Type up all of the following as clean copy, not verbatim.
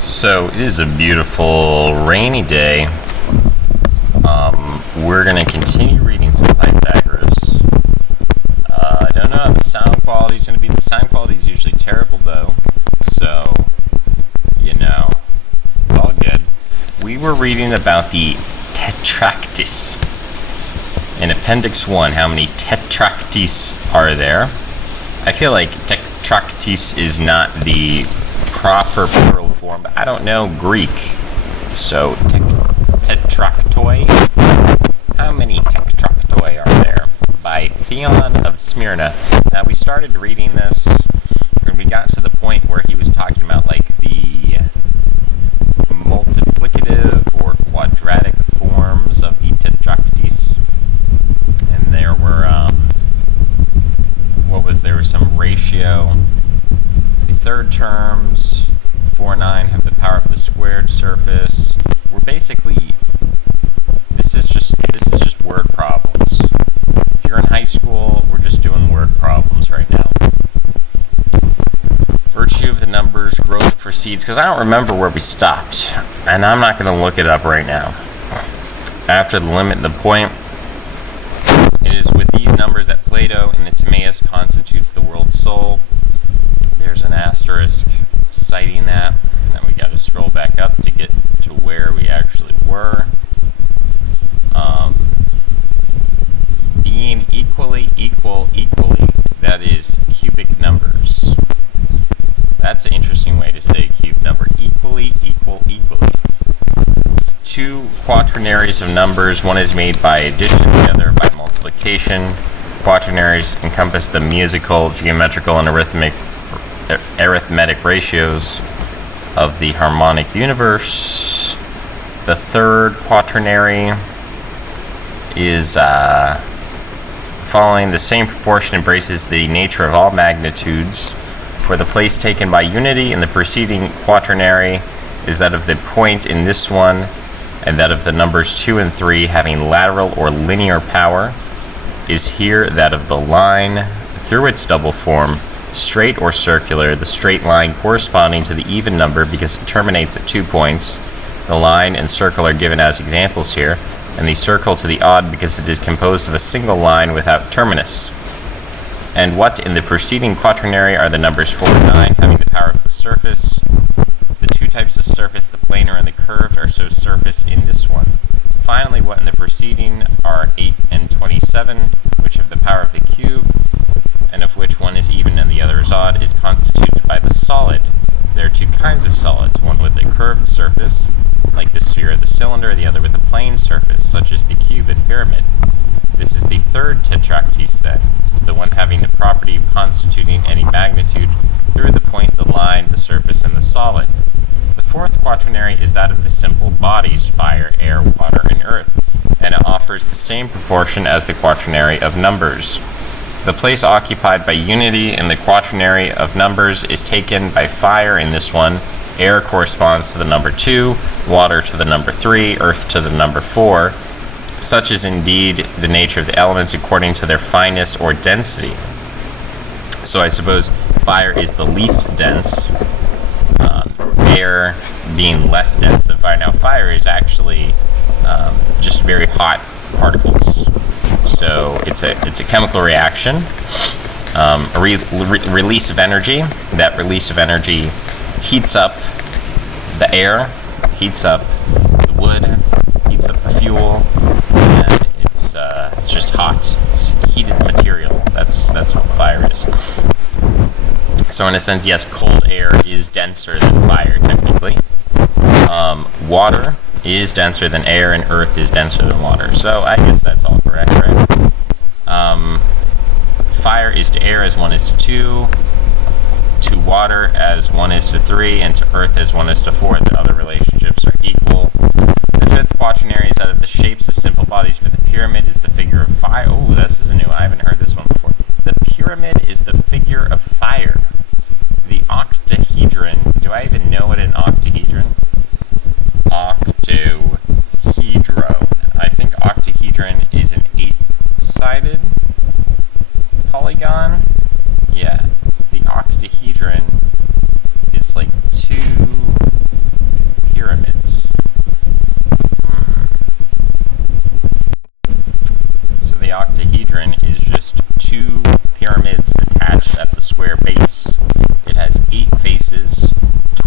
So it is a beautiful rainy day. We're going to continue reading some Pythagoras. I don't know how the sound quality is going to be. The sound quality is usually terrible though, so it's all good. We were reading about the Tetrakytys. In Appendix 1, how many Tetrakytys are there? I feel like Tetrakytys is not the proper plural form, but I don't know Greek. So, tetraktoi. How many tetraktoi are there? By Theon of Smyrna. Now, we started reading this, and we got to the point where he was talking about, like, the multiplicative or quadratic forms of the Tetrakytys. And there were, there was some ratio. The third terms, 4 and 9, have the power of the squared surface. We're basically, this is just word problems. If you're in high school, we're just doing word problems right now. Virtue of the numbers, growth proceeds, because I don't remember where we stopped, and I'm not going to look it up right now. After the limit and the point, it is with these numbers that Plato in the Timaeus constitutes the world's soul. There's an asterisk citing that, and then we got to scroll back up to get to where we actually were. Being equally, that is cubic numbers. That's an interesting way to say cube number. Equally. Two quaternaries of numbers, one is made by addition, the other by multiplication. Quaternaries encompass the musical, geometrical, and arithmetic ratios of the harmonic universe. The third quaternary is following the same proportion, embraces the nature of all magnitudes. For the place taken by unity in the preceding quaternary is that of the point in this one, and that of the numbers 2 and 3 having lateral or linear power is here that of the line through its double form, straight or circular, the straight line corresponding to the even number because it terminates at 2 points. The line and circle are given as examples here, and the circle to the odd because it is composed of a single line without terminus. And what in the preceding quaternary are the numbers 4 and 9 having the power of the surface. The two types of surface, the planar and the curved, are so surface in this one. Finally, what in the preceding are 8 and 27, which have the power of the cube, and of which one is even and the other is odd, is constituted by the solid. There are two kinds of solids, one with a curved surface, like the sphere or the cylinder, the other with a plane surface, such as the cube and pyramid. This is the third Tetrakytys then, the one having the property of constituting any magnitude through the point, the line, the surface, and the solid. The fourth quaternary is that of the simple bodies, fire, air, water, and earth, and it offers the same proportion as the quaternary of numbers. The place occupied by unity in the quaternary of numbers is taken by fire in this one. Air corresponds to the number 2, water to the number 3, earth to the number 4. Such is indeed the nature of the elements according to their fineness or density. So I suppose fire is the least dense, air being less dense than fire. Now fire is actually just very hot particles. So it's a chemical reaction, a release of energy. That release of energy heats up the air, heats up the wood, heats up the fuel, and it's just hot. It's heated material. That's what fire is. So in a sense, yes, cold air is denser than fire technically. Water is denser than air, and earth is denser than water. So I guess that's all correct, right? Fire is to air as 1 is to 2, to water as 1 is to 3, and to earth as 1 is to 4. The other relationships are equal. The fifth quaternary is that of the shapes of simple bodies. For the pyramid is the figure of fire. Oh, this is new. I haven't heard this one before. The pyramid is the figure of fire. The octahedron. Do I even know what an octahedron? Octahedron. I think octahedron is an 8-sided polygon. Yeah. The octahedron is like 2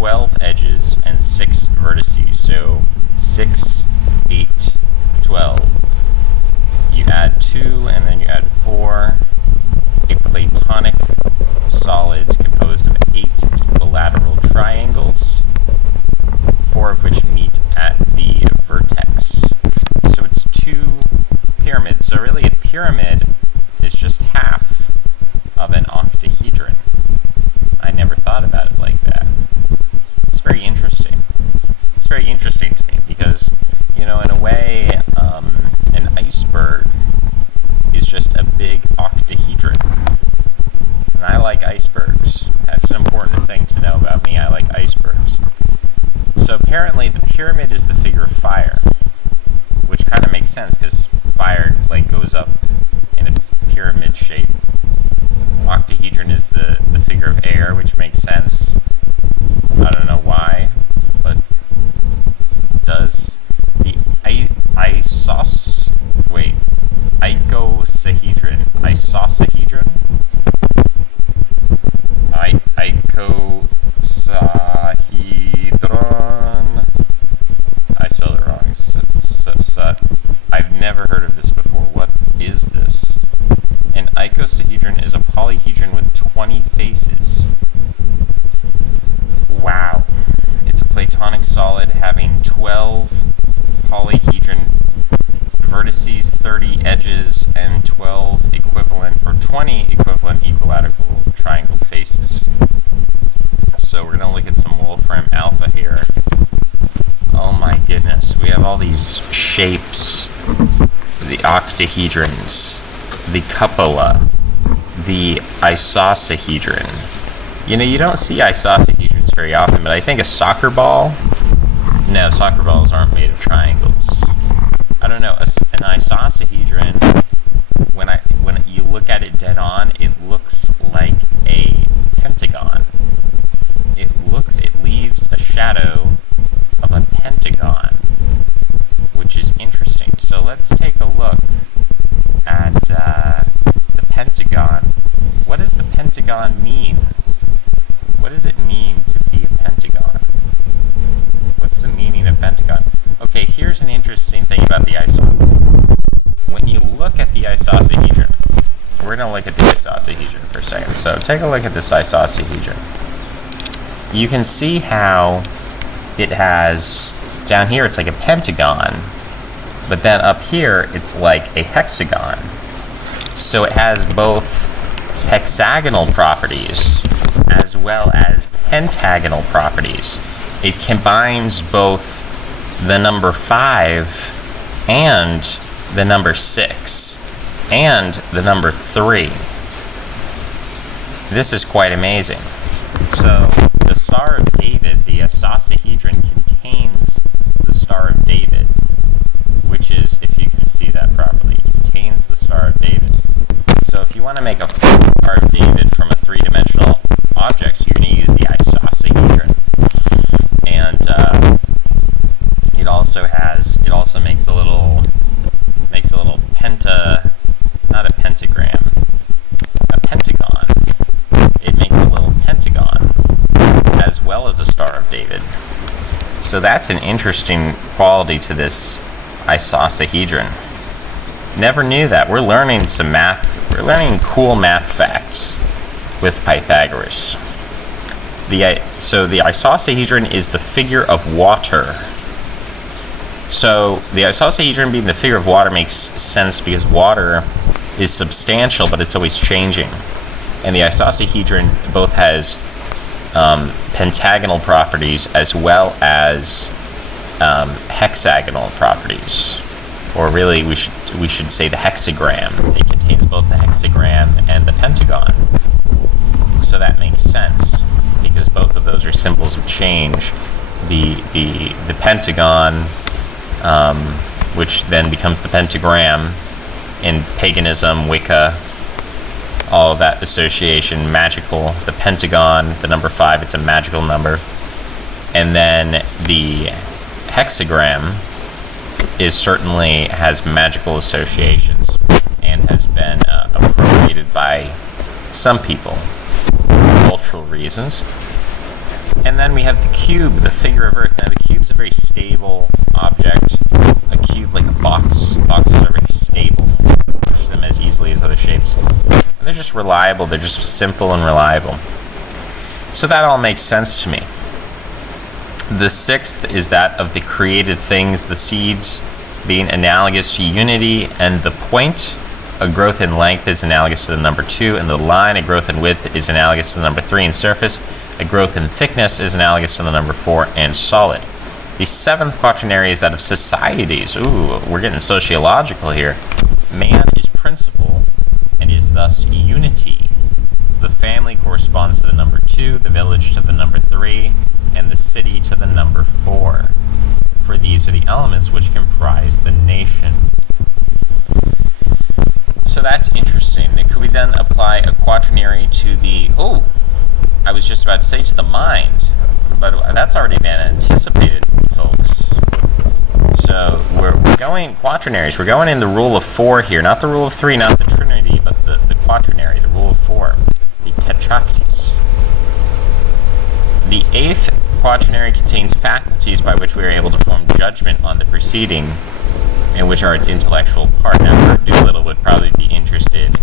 12 edges and 6 vertices. So 6, 8, 12. You add 2 and then you add 4. A platonic solid is composed of 8 equilateral triangles, 4 of which meet at the vertex. So it's 2 pyramids. So really a pyramid is just half of an octahedron. I never thought about it like that. It's very interesting. It's very interesting to me because, in a way, an iceberg is just a big octahedron. And I like icebergs. That's an important thing to know about me. I like icebergs. So apparently the pyramid is the figure of fire, which kind of makes sense because fire goes up in a pyramid shape. Octahedron is the figure of air, which makes sense. I don't know why, but it does. The icosahedron. Isosahedron? Icosahedron. I spelled it wrong. I've never heard of this before. What is this? An icosahedron is a polyhedron with 20 faces. Wow. It's a platonic solid having 12 polyhedron vertices, 30 edges, and 20 equivalent equilateral triangle faces. So we're going to look at some Wolfram alpha here. Oh my goodness, we have all these shapes. The octahedrons, the cupola, the isosahedron. You don't see isosahedrons very often, but I think a soccer ball. No, soccer balls aren't made of triangles. I don't know. An isosahedron, when you look at it dead on, it looks like a pentagon. It leaves a shadow of a pentagon, which is interesting. So let's take a look at the pentagon. What does the pentagon mean? What does it mean to be a pentagon? What's the meaning of pentagon? Okay, here's an interesting thing about the isosahedron. When you look at the isosahedron, we're going to look at the isosahedron for a second. So take a look at this isosahedron. You can see how it has, down here it's like a pentagon, but then up here it's like a hexagon. So it has both hexagonal properties as well as pentagonal properties. It combines both the number 5 and the number 6 and the number 3. This is quite amazing. So the Star of David, the isosahedron, contains the Star of David, which is, if you can see that properly, contains the Star of David. So if you want to make a Star of David from a three-dimensional object, you're going to use the isosahedron. And it also makes a little not a pentagram, a pentagon. It makes a little pentagon as well as a Star of David. So that's an interesting quality to this isosahedron. Never knew that. We're learning some math. We're learning cool math facts with Pythagoras. So the isosahedron is the figure of water. So the isosahedron being the figure of water makes sense because water is substantial, but it's always changing. And the isosahedron both has pentagonal properties as well as hexagonal properties. Or really, we should say the hexagram. It contains both the hexagram and the pentagon. So that makes sense because both of those are symbols of change. The pentagon, which then becomes the pentagram in paganism, Wicca, all of that association, magical. The pentagon, the number 5, it's a magical number. And then the hexagram certainly has magical associations and has been appropriated by some people for cultural reasons. And then we have the cube, the figure of Earth. Now the cube's a very stable object. A cube, like a box. Boxes are very stable. You don't crush them as easily as other shapes. And they're just reliable. They're just simple and reliable. So that all makes sense to me. The sixth is that of the created things, the seeds being analogous to unity, and the point, a growth in length, is analogous to the number 2, and the line, a growth in width, is analogous to the number 3, and surface, a growth in thickness, is analogous to the number 4, and solid. The seventh quaternary is that of societies. Ooh, we're getting sociological here. Man is principle and is thus unity. The family corresponds to the number 2, the village to the number 3, and the city to the number 4. For these are the elements which comprise the nation. So that's interesting. Could we then apply a quaternary to the, I was just about to say to the mind, but that's already been anticipated, folks. So we're going quaternaries. We're going in the rule of 4 here, not the rule of 3, not the trinity, but the quaternary, the rule of 4, the Tetrakytys. The eighth quaternary contains faculties by which we are able to form judgment on the preceding, and which are its intellectual part. Now, Kurt Doolittle would probably be interested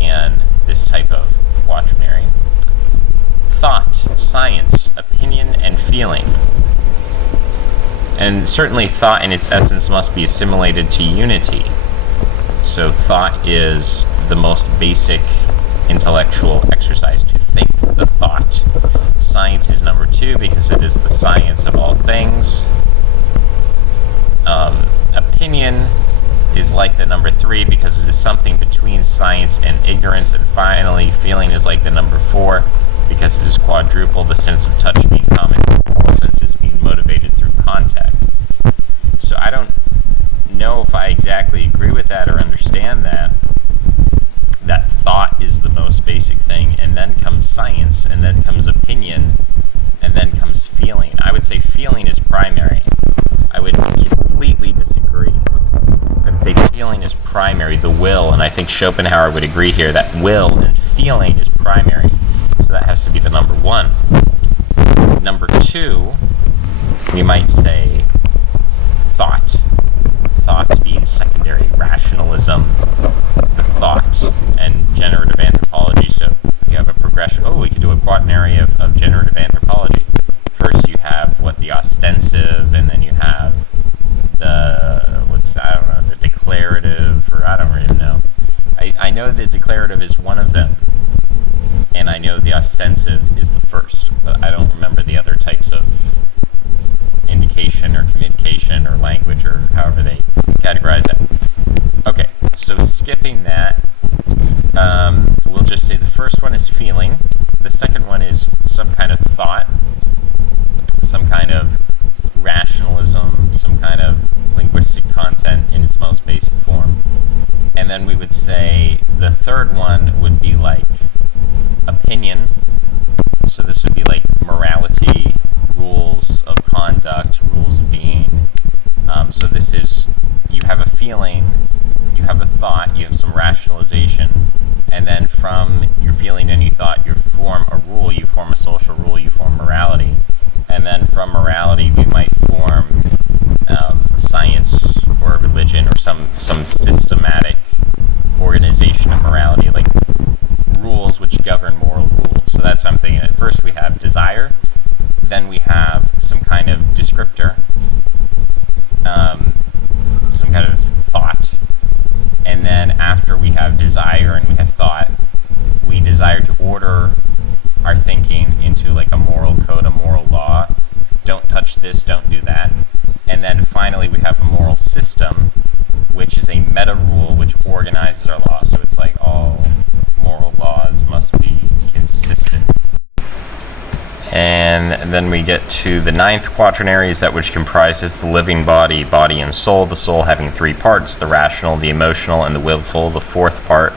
in this type of quaternary. Thought, science, opinion, and feeling. And certainly thought in its essence must be assimilated to unity. So thought is the most basic intellectual exercise, to think the thought. Science is number 2 because it is the science of all things. Opinion is like the number 3 because it is something between science and ignorance. And finally, feeling is like the number 4 because it is quadruple, the sense of touch being common, all senses being motivated through contact. So I don't know if I exactly agree with that or understand that thought is the most basic thing, and then comes science, and then comes opinion, and then comes feeling. I would say feeling is primary. I would completely disagree. I would say feeling is primary, the will, and I think Schopenhauer would agree here that will and feeling is primary. So that has to be the number 1. Number 2, we might say thought. Thought being secondary, rationalism, the thought, and generative anthropology. So you have a progression. We could do a quaternary of generative anthropology. First you have the ostensive, and then you have the, the declarative, or I don't even know. I know the declarative is one of them, and I know the ostensive is the first, but I don't remember the other types of indication or communication or language or however they categorize it. Okay, so skipping that, we'll just say the first one is feeling, the second one is some kind of thought, some kind of rationalism, some kind of linguistic content in its most basic form. And then we would say the third one would be like opinion. So this would be like morality, rules of conduct, rules of being. So this is, you have a feeling, you have a thought, you have some rationalization, and then from your feeling and your thought, you form a rule, you form a social rule, you form morality. And then from morality, we might form science or religion or some systematic organization of morality, like rules which govern moral rules. So that's what I'm thinking. At first we have desire, then we have some kind of descriptor, some kind of thought, and then after we have desire and we have thought, we desire to order our thinking into like a moral code, a moral law. Don't touch this, don't do that. And then finally we have a moral system, which is a meta rule which organizes our law. So it's like all moral laws must be consistent. And then we get to the ninth quaternary, that which comprises the living body, body and soul, the soul having 3 parts, the rational, the emotional, and the willful. The 4th part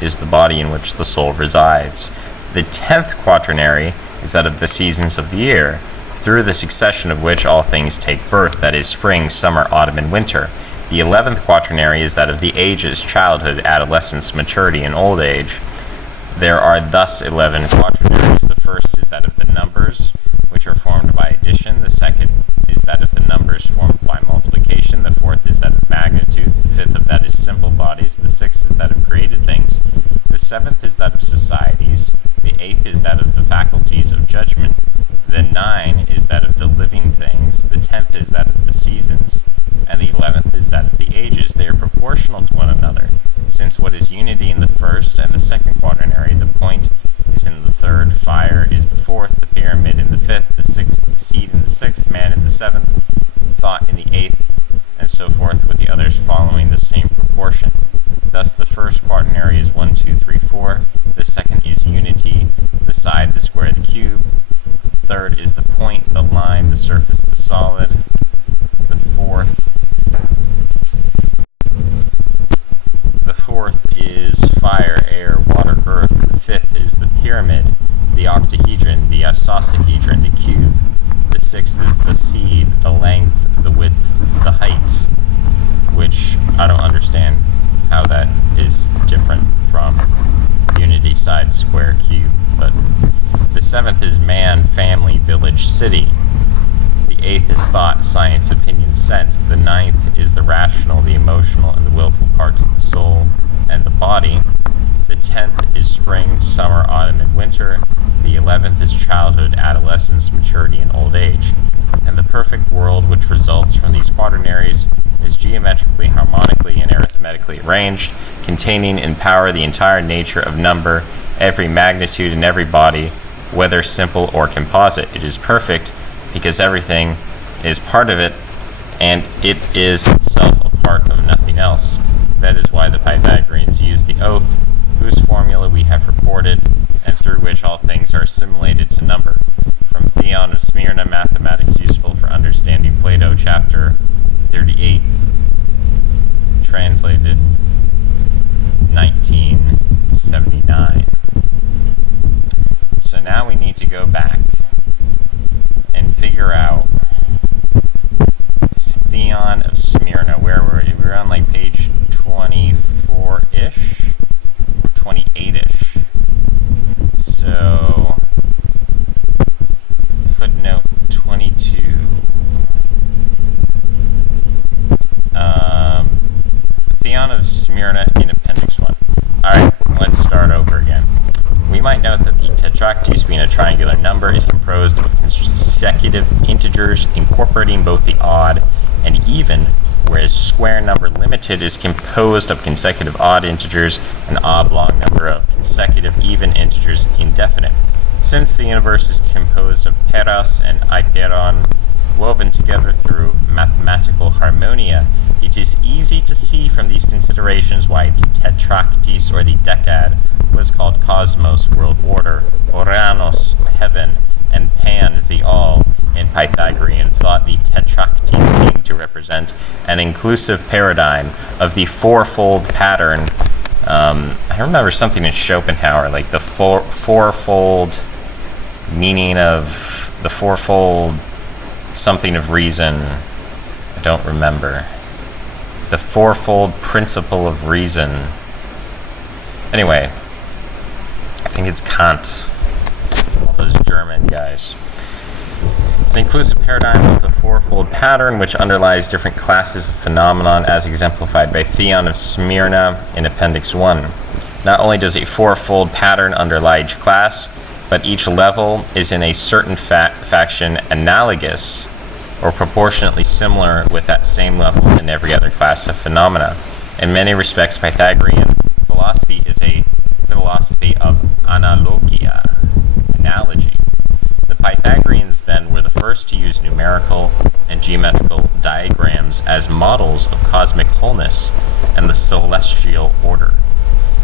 is the body in which the soul resides. The 10th quaternary is that of the seasons of the year, through the succession of which all things take birth, that is, spring, summer, autumn, and winter. The 11th quaternary is that of the ages, childhood, adolescence, maturity, and old age. There are thus 11 quaternaries. The first is that of the numbers, which second is that of the numbers formed by multiplication. The fourth is that of magnitudes. The fifth of that is simple bodies. The sixth is that of created things. The seventh is that of societies. The eighth is that of the faculties of judgment. The 9 is that of the living things. The 10th is that of the seasons. And the 11th is that of the ages. They are proportional to one another, since what is unity in the first and the second quaternary, the point is in the third, fire is the fourth, the pyramid in the fifth, the sixth, the seed in the sixth, man in the seventh, thought in the eighth, and so forth, with the others following the same proportion. Thus the first quaternary is 1, 2, 3, 4, the second is unity, the side, the square, the cube, the third is the point, the line, the surface, the solid, the fourth is fire, air, water, earth. The fifth is the pyramid, the octahedron, the isosahedron, the cube. The sixth is the seed, the length, the width, the height, which I don't understand how that is different from unity, side, square, cube. But the seventh is man, family, village, city. The eighth is thought, science, opinion, sense. The ninth is the rational, the emotional, and the willful parts of the soul and the body. The 10th is spring, summer, autumn, and winter. The 11th is childhood, adolescence, maturity, and old age. And the perfect world which results from these quaternaries is geometrically, harmonically, and arithmetically arranged, containing in power the entire nature of number, every magnitude and every body, whether simple or composite. It is perfect because everything is part of it, and it is itself a part of nothing else. That is why the Pythagoreans used the oath, whose formula we have reported, and through which all things are assimilated to number. From Theon of Smyrna, Mathematics Useful for Understanding Plato, chapter 38, translated 1979. So now we need to go back and figure out Theon of Smyrna. Where were we? We were on like page 24-ish or 28-ish. So footnote 22. Theon of Smyrna in Appendix 1. Alright, let's start over again. We might note that the Tetrakytys, being a triangular number, is composed of consecutive integers incorporating both the odd and even, whereas square number limited is composed of consecutive odd integers and oblong number of consecutive even integers indefinite. Since the universe is composed of peras and iperon, woven together through mathematical harmonia, it is easy to see from these considerations why the Tetrakytys, or the decad, was called cosmos, world order, Oranos, heaven, and Pan, the all. In Pythagorean thought, the Tetrakytys came to represent an inclusive paradigm of the fourfold pattern. I remember something in Schopenhauer, like the fourfold meaning of the fourfold something of reason. I don't remember. The fourfold principle of reason. Anyway, I think it's Kant. All those German guys. An inclusive paradigm of the fourfold pattern which underlies different classes of phenomenon as exemplified by Theon of Smyrna in Appendix 1. Not only does a fourfold pattern underlie each class, but each level is in a certain faction analogous or proportionately similar with that same level in every other class of phenomena. In many respects, Pythagorean philosophy is a philosophy of analogia, analogy. The Pythagoreans then were the first to use numerical and geometrical diagrams as models of cosmic wholeness and the celestial order.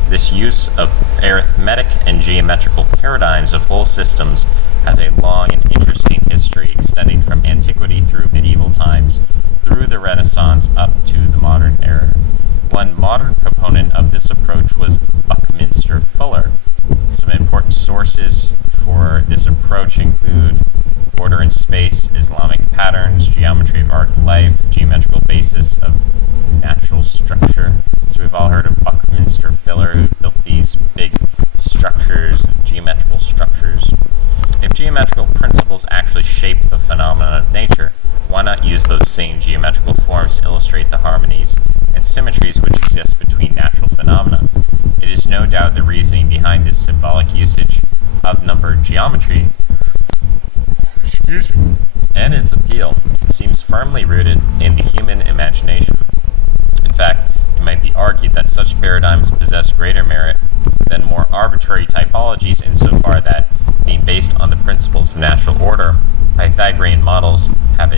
This use of arithmetic and geometrical paradigms of whole systems has a long and interesting history extending from antiquity through medieval times, through the Renaissance up to the modern era. One modern proponent of this approach was Buckminster Fuller. Some important sources for this approach include Order in Space, Islamic Patterns, Geometry of Art and Life, Geometrical Basis of Natural Structure. So we've all heard of Buckminster Fuller, who built these big structures, geometrical structures. If geometrical principles actually shape the phenomena phenomena of nature, why not use those same geometrical forms to illustrate the harmonies and symmetries which exist between natural phenomena? It is no doubt the reasoning behind this symbolic usage of number geometry and its appeal seems firmly rooted in the human imagination. In fact, it might be argued that such paradigms possess greater merit than more arbitrary typologies insofar that, being based on the principles of natural order, Pythagorean models have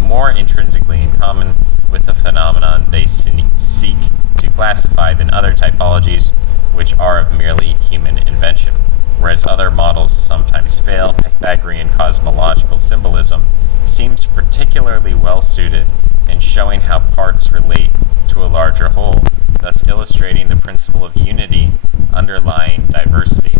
more intrinsically in common with the phenomenon they seek to classify than other typologies, which are of merely human invention. Whereas other models sometimes fail, Pythagorean cosmological symbolism seems particularly well suited in showing how parts relate to a larger whole, thus illustrating the principle of unity underlying diversity.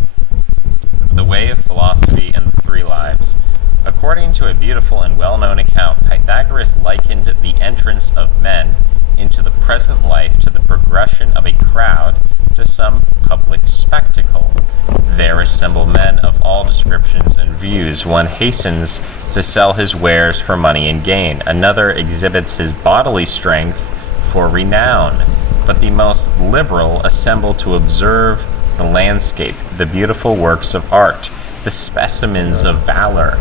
The Way of Philosophy and the Three Lives. According to a beautiful and well-known account, Pythagoras likened the entrance of men into the present life to the progression of a crowd to some public spectacle. There assemble men of all descriptions and views. One hastens to sell his wares for money and gain. Another exhibits his bodily strength for renown. But the most liberal assemble to observe the landscape, the beautiful works of art, the specimens of valor,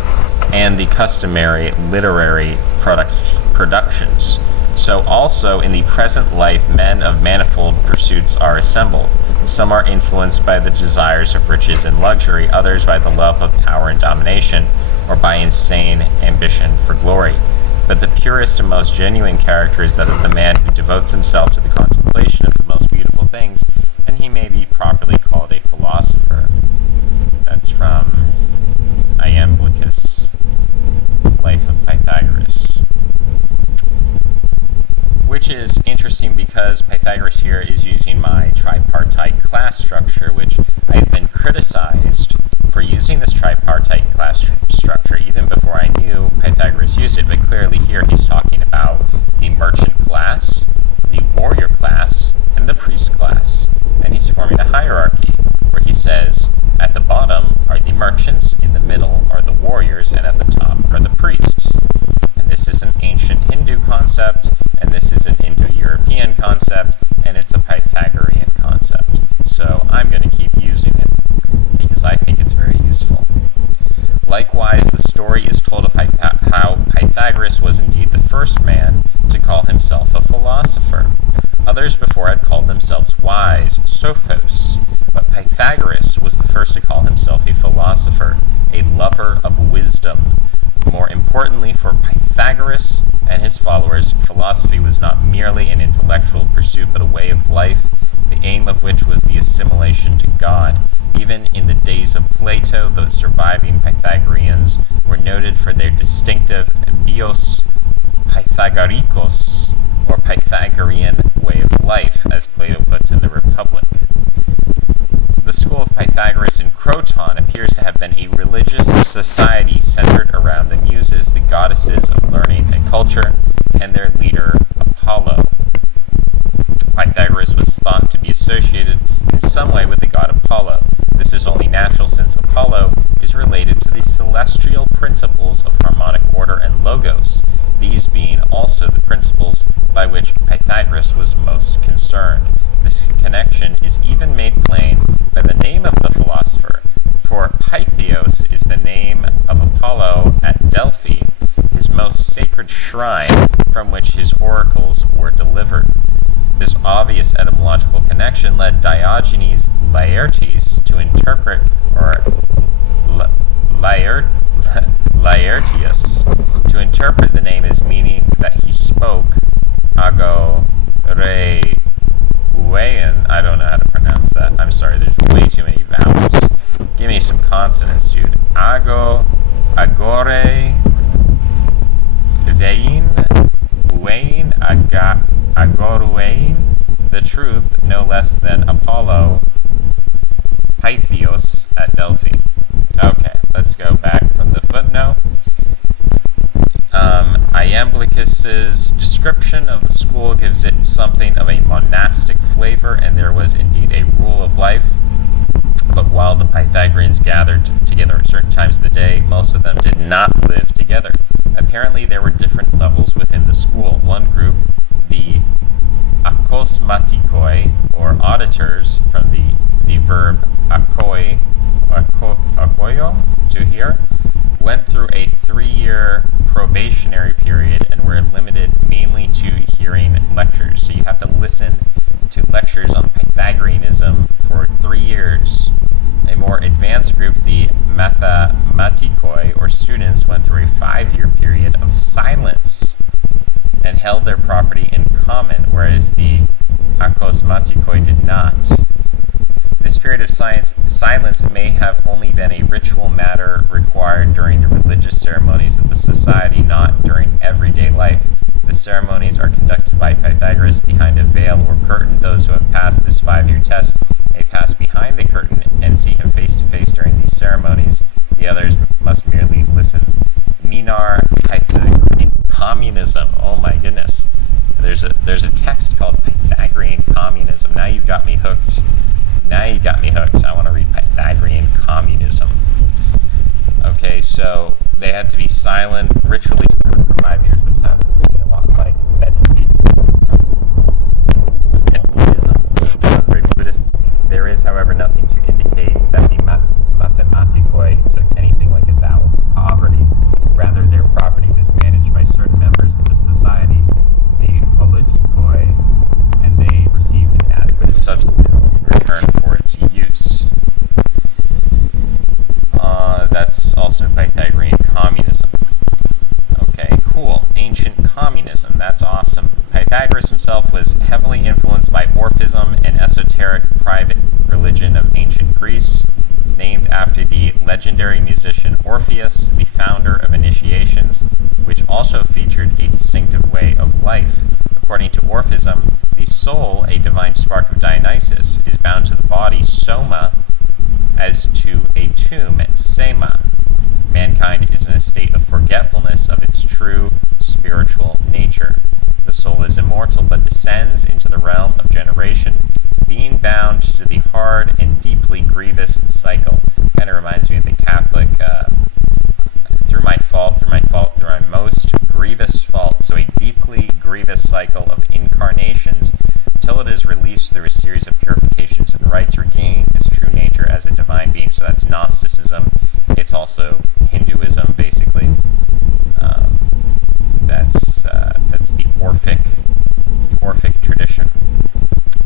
and the customary literary productions. So also in the present life men of manifold pursuits are assembled. Some are influenced by the desires of riches and luxury, others by the love of power and domination, or by insane ambition for glory. But the purest and most genuine character is that of the man who devotes himself to the contemplation of the most beautiful things, and he may be properly called a philosopher. That's from Iamblichus' Life of Pythagoras. Which is interesting because Pythagoras here is using my tripartite class structure, which I've been criticized for using this tripartite class structure even before I knew Pythagoras used it. But clearly here he's talking about the merchant class, the warrior class, and the priest class. And he's forming a hierarchy where he says at the bottom are the merchants, in the middle are the warriors, and at the top are the priests. And this is an ancient Hindu concept, and this is an Indo-European concept, and it's a Pythagorean concept. So I'm going to keep using it because I think it's very useful. Likewise, the story is told of how Pythagoras was indeed the first man to call himself a philosopher. Others before had called themselves wise, sophos, but Pythagoras was the first to call himself a philosopher, a lover of wisdom. More importantly for Pythagoras and his followers, philosophy was not merely an intellectual pursuit but a way of life, the aim of which was the assimilation to God. Even in the days of Plato, the surviving Pythagoreans were noted for their distinctive bios Pythagorikos, or Pythagorean way of life, as Plato puts in the Republic. The school of Pythagoras in Croton appears to have been a religious society centered around the Muses, the goddesses of learning and culture, and their leader, Apollo. Pythagoras was thought to be associated in some way with the god Apollo. This is only natural since Apollo is related to the celestial principles of harmonic order and logos, these being also the principles by which Pythagoras was most concerned. This connection is even made plain by the name of the philosopher, for Pythios is the name of Apollo at Delphi, his most sacred shrine from which his oracles were delivered. This obvious etymological connection led Diogenes Laertes to interpret, or Laertius, to interpret the name as meaning that he spoke ago re uean. I don't know how to pronounce that. I'm sorry, there's way too many vowels. Give me some consonants, dude. Agore, vein, uein, agoruein, the truth, no less than Apollo, Pythios at Delphi. Okay, let's go back from the footnote. Iamblichus's description of the school gives it something of a monastic flavor, and there was indeed a rule of life But while the Pythagoreans gathered together at certain times of the day, most of them did not live together. Apparently, there were different levels within the school. One group, the akosmatikoi, or auditors, from the verb akoio, to hear, went through a 3-year probationary period and were limited mainly to hearing lectures. So you have to listen to lectures on Pythagoreanism for 3 years. A more advanced group, the mathematikoi, or students, went through a 5-year period of silence and held their property in common, whereas the akosmatikoi did not. This period of silence may have only been a ritual matter required during the religious ceremonies of the society, not during everyday life. The ceremonies are conducted by Pythagoras behind a veil or curtain. Those who have passed this 5-year test may pass behind the curtain and see him face to face during these ceremonies. The others must merely listen. Minar Pythagorean communism. Oh my goodness. There's a text called Pythagorean communism. Now you've got me hooked. I want to read Pythagorean communism. Okay, so they had to be silent, ritually silent for 5 years, which sounds to me a lot like meditation. And Buddhism sounds very Buddhist. There is, however, nothing to indicate that the mathematikoi took anything like a vow of poverty. Rather, their property was managed by certain members of the society, the politikoi, and they received an adequate substance in return for its use. That's also Pythagorean communism. Okay, cool. Ancient communism. That's awesome. Pythagoras himself was heavily influenced by Orphism, an esoteric private religion of ancient Greece, named after the legendary musician Orpheus, the founder of initiations, which also featured a distinctive way of life. According to Orphism, the soul, a divine spark of Dionysus, is bound to the body, soma, as to a tomb, sema. Mankind is in a state of forgetfulness of its true spiritual nature. The soul is immortal, but descends into the realm of generation, being bound to the hard and deeply grievous cycle. Kind of reminds me of the Catholic, through my most grievous fault. So a deeply grievous cycle of incarnations until it is released through a series of purifications and rites, regaining its true nature as a divine being. So that's Gnosticism. It's also Hinduism, basically. That's the Orphic tradition.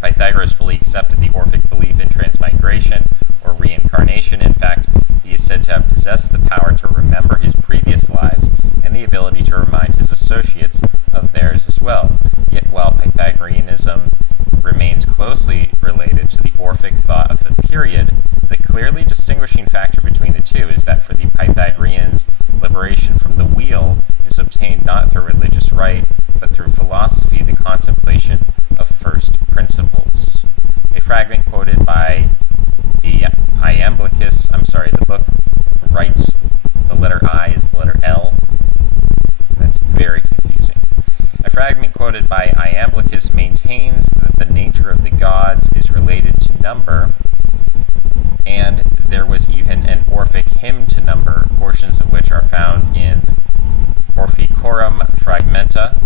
Pythagoras fully accepted the Orphic belief in transmigration or reincarnation. In fact, he is said to have possessed the power to remember his previous lives and the ability to remind his associates of theirs as well. Yet while Pythagoreanism remains closely related to the Orphic thought of the period, the clearly distinguishing factor between the two is that for the Pythagoreans, liberation from the wheel is obtained not through religious rite, but through philosophy, the contemplation of first principles. A fragment quoted by Iamblichus, the book writes the letter I is the letter L. That's very confusing. A fragment quoted by Iamblichus maintains that the nature of the gods is related to number, and there was even an Orphic hymn to number, portions of which are found in Orphicorum Fragmenta,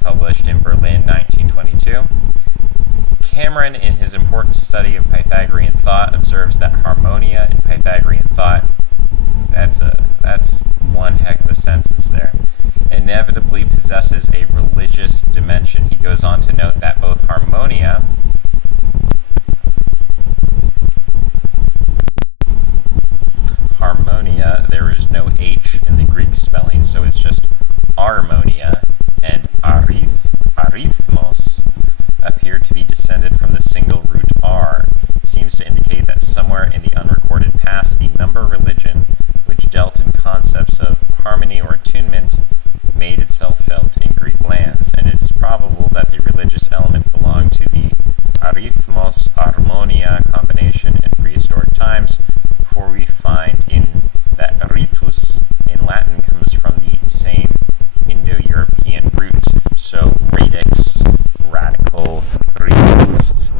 published in Berlin, 1922. Cameron, in his important study of Pythagorean thought, observes that harmonia in Pythagorean thought, that's one heck of a sentence there, inevitably possesses a religious dimension. He goes on to note that both harmonia there is no H in the Greek spelling, so it's just armonia, and arithmos appear to be descended from the single root R. Seems to indicate that somewhere in the unrecorded past, the number religion, which dealt in concepts of harmony or attunement, made itself felt in Greek lands, and it is probable that the religious element belonged to the arithmos harmonia combination in prehistoric times, for we find that ritus in Latin comes from the same Indo-European root. So radix, radical, ritus,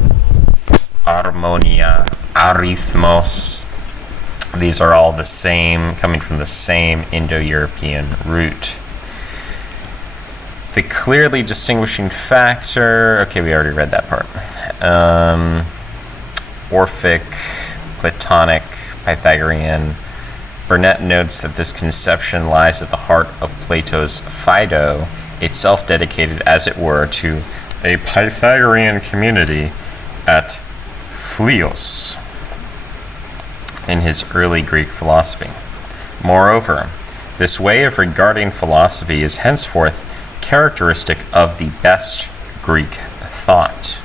harmonia, arithmos. These are all the same, coming from the same Indo-European root. The clearly distinguishing factor, okay, we already read that part. Orphic, Platonic, Pythagorean. Burnet notes that this conception lies at the heart of Plato's Phaedo, itself dedicated, as it were, to a Pythagorean community at Phlios in his early Greek philosophy. Moreover, this way of regarding philosophy is henceforth characteristic of the best Greek thought.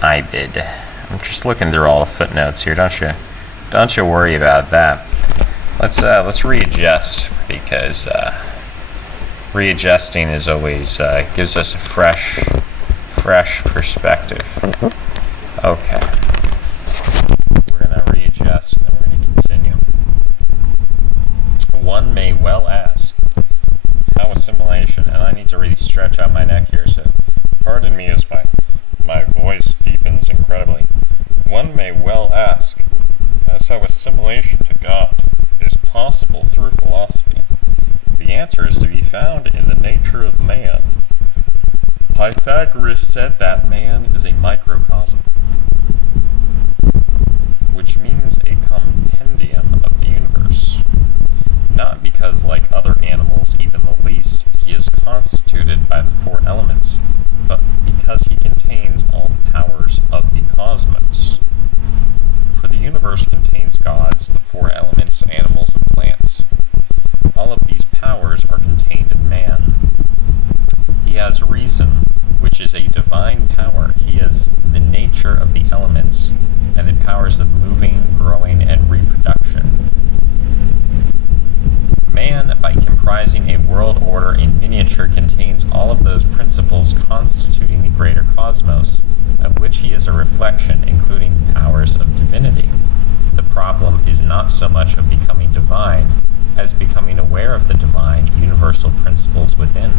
Ibid. I'm just looking through all the footnotes here. Don't you worry about that. Let's readjust, because readjusting is always gives us a fresh perspective. Okay. We're gonna readjust and then we're gonna continue. One may well ask how assimilation, and I need to really stretch out my neck here, so pardon me as my voice deepens incredibly. One may well ask as how assimilation to God is possible through philosophy. The answer is to be found in the nature of man. Pythagoras said that man is a microcosm, which means a compendium of the universe. Not because, like other animals, even the least, he is constituted by the four elements, but because he contains all the powers of the cosmos. For the universe contains gods, the four elements, animals, and plants. All of these powers are contained in man. He has reason, which is a divine power. He has the nature of the elements and the powers of moving, growing, and reproduction. Man, by comprising a world order in miniature, contains all of those principles constituting the greater cosmos, of which he is a reflection, including powers of divinity. The problem is not so much of becoming divine as becoming aware of the divine universal principles within.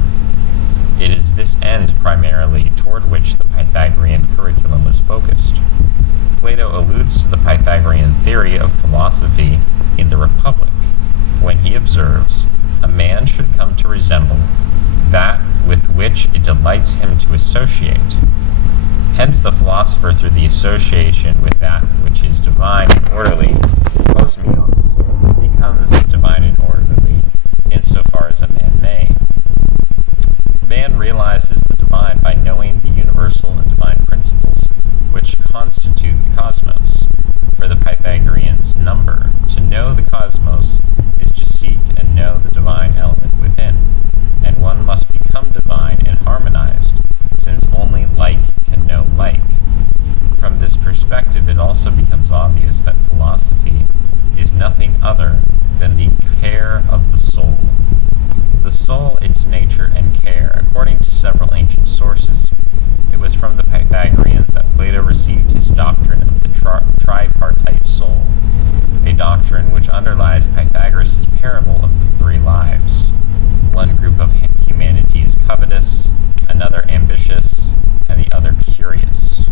It is this end primarily toward which the Pythagorean curriculum was focused. Plato alludes to the Pythagorean theory of philosophy in the Republic, when he observes, a man should come to resemble that with which it delights him to associate. Hence the philosopher, through the association with that which is divine and orderly, kosmios, becomes divine and orderly, insofar as a man may. Man realizes the divine by knowing the universal and divine principles, which constitute the cosmos. For the Pythagoreans, number, to know the cosmos, is to seek and know the divine element within, and one must become divine and harmonized, since only like can know like. From this perspective, it also becomes obvious that philosophy is nothing other than the care of the soul. The soul, its nature and care. According to several ancient sources, it was from the Pythagoreans that Plato received his doctrine of the tripartite soul, a doctrine which underlies Pythagoras' parable of the three lives. One group of humanity is covetous, another ambitious, and the other curious.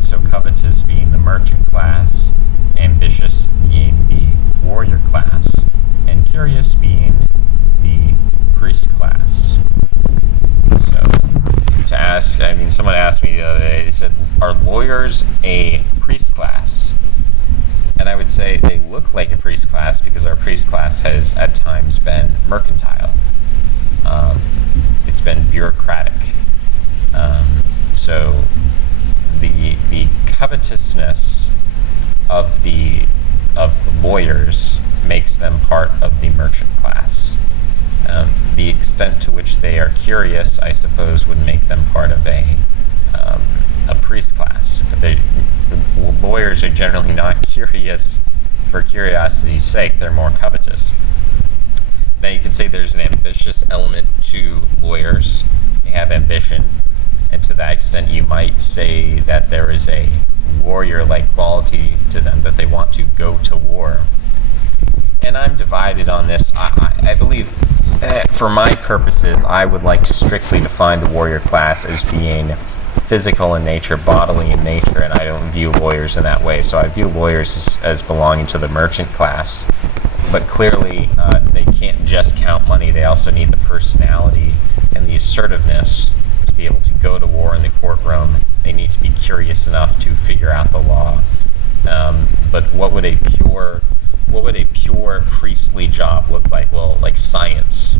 So covetous being the merchant class, ambitious being the warrior class, and curious being the priest class. So, to ask, someone asked me the other day, they said, are lawyers a priest class? And I would say they look like a priest class because our priest class has at times been mercantile. It's been bureaucratic. So the covetousness of lawyers makes them part of the merchant class. The extent to which they are curious, I suppose, would make them part of a priest class. But the lawyers are generally not curious for curiosity's sake. They're more covetous. Now you could say there's an ambitious element to lawyers. They have ambition, and to that extent you might say that there is a warrior-like quality to them, that they want to go to war. And I'm divided on this. I believe, for my purposes, I would like to strictly define the warrior class as being physical in nature, bodily in nature, and I don't view lawyers in that way. So I view lawyers as belonging to the merchant class. But clearly, they can't just count money. They also need the personality and the assertiveness to be able to go to war in the courtroom. They need to be curious enough to figure out the law. But what would a pure priestly job look like? Well, like science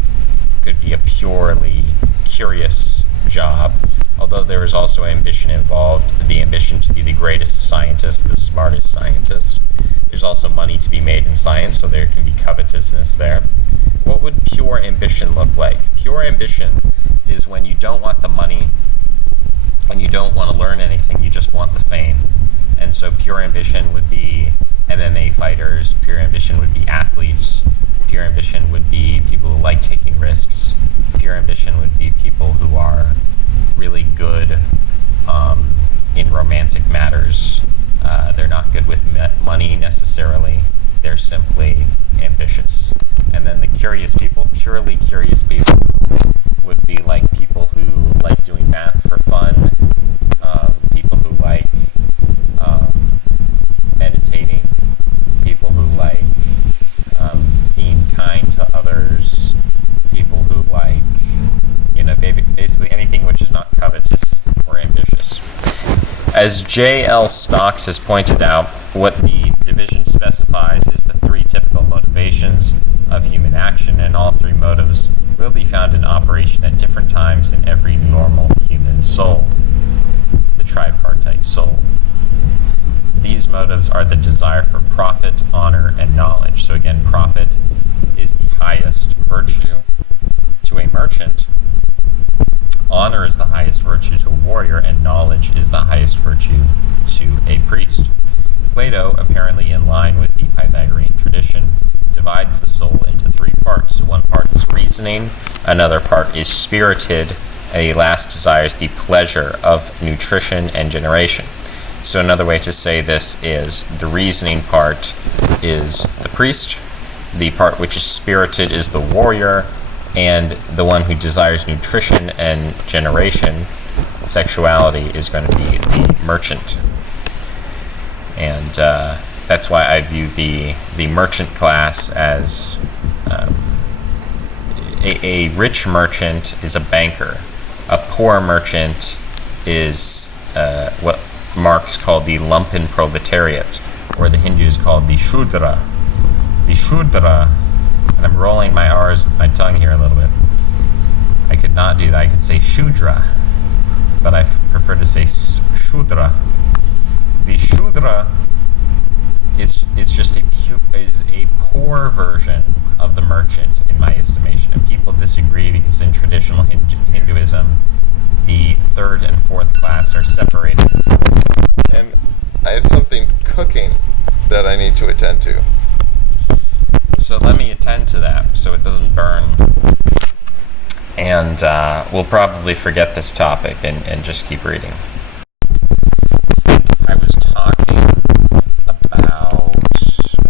could be a purely curious job, although there is also ambition involved, the ambition to be the greatest scientist, the smartest scientist. There's also money to be made in science, so there can be covetousness there. What would pure ambition look like? Pure ambition is when you don't want the money and you don't want to learn anything, you just want the fame. And so pure ambition would be MMA fighters, pure ambition would be athletes, pure ambition would be people who like taking risks, pure ambition would be people who are really good in romantic matters. They're not good with money necessarily, they're simply ambitious. And then the curious people, purely curious people, would be like people who like doing math for fun, people who like meditating, people who like being kind to others, people who like, basically anything which is not covetous or ambitious. As J.L. Stocks has pointed out, what the division specifies is the three typical motivations of human action, and all three motives will be found in operation at different times in every normal human soul, the tripartite soul. These motives are the desire for profit, honor, and knowledge. So again, profit is the highest virtue to a merchant, honor is the highest virtue to a warrior, and knowledge is the highest virtue to a priest. Plato, apparently in line with the Pythagorean tradition, divides the soul into three parts. So one part is reasoning, another part is spirited, and the last desires the pleasure of nutrition and generation. So another way to say this is the reasoning part is the priest, the part which is spirited is the warrior, and the one who desires nutrition and generation, sexuality, is going to be the merchant. And that's why I view the merchant class as a rich merchant is a banker. A poor merchant is what Marx called the lumpen proletariat, or the Hindus called the Shudra. The Shudra, and I'm rolling my tongue here a little bit. I could not do that. I could say Shudra, but I prefer to say Shudra. The Shudra is just a poor version of the merchant, in my estimation. And people disagree because in traditional Hinduism, the third and fourth class are separated. And I have something cooking that I need to attend to. So let me attend to that so it doesn't burn. And we'll probably forget this topic and just keep reading. I was talking about,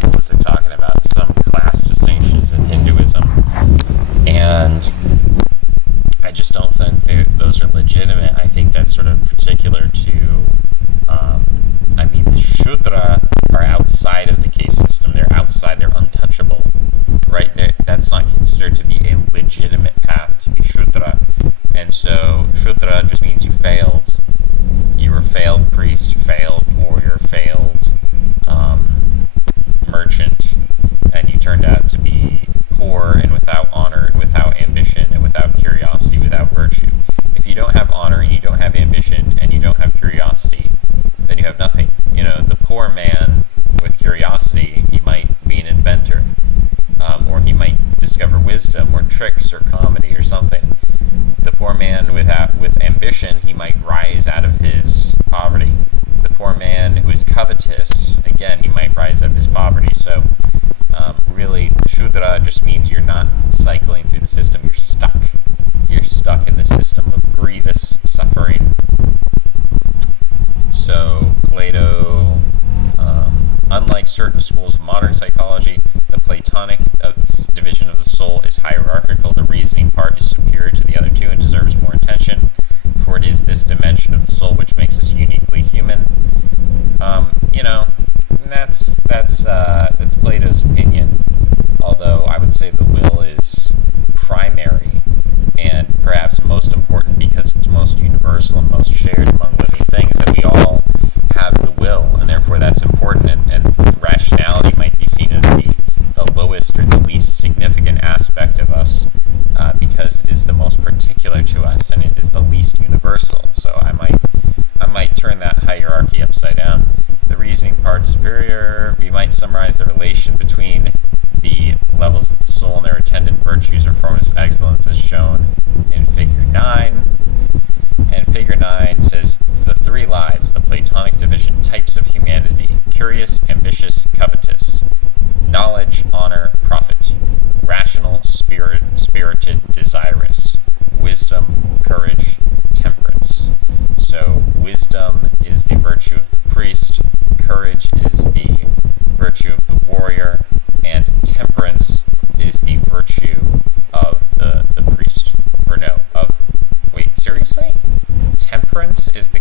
what was I talking about? Some class distinctions in Hinduism. And I just don't think those are legitimate. I think that's sort of particular to, the Shudra are outside of the caste system. They're outside, they're untouchable, right? That's not considered to be a legitimate path to be Shudra. And so Shudra just means you failed. You were failed priest, failed warrior, failed merchant, and you turned out to be poor and without honor and without ambition and without curiosity, without virtue. If you don't have honor and you don't have ambition and you don't have curiosity, then you have nothing. The poor man with curiosity, he might be an inventor, or he might discover wisdom or tricks or comedy or something. The poor man with ambition, he might rise out of his poverty. The poor man who is covetous, again, he might rise out of his poverty. So really, Shudra just means you're not cycling through the system, you're stuck. You're stuck in the system of grievous suffering. So Plato, unlike certain schools of modern psychology, the Platonic division of the soul is hierarchical. The reasoning part is superior to the other two and deserves more attention, for it is this dimension of the excellence as shown in Figure 9. And Figure 9 says the three lives, the Platonic division, types of humanity: curious, ambitious, covetous; knowledge, honor, profit; rational, spirited, desirous; wisdom, courage, temperance. So wisdom is the virtue of the priest, courage is the virtue of the warrior, and temperance is the virtue of the priest. Or no, of, wait, seriously? Temperance is the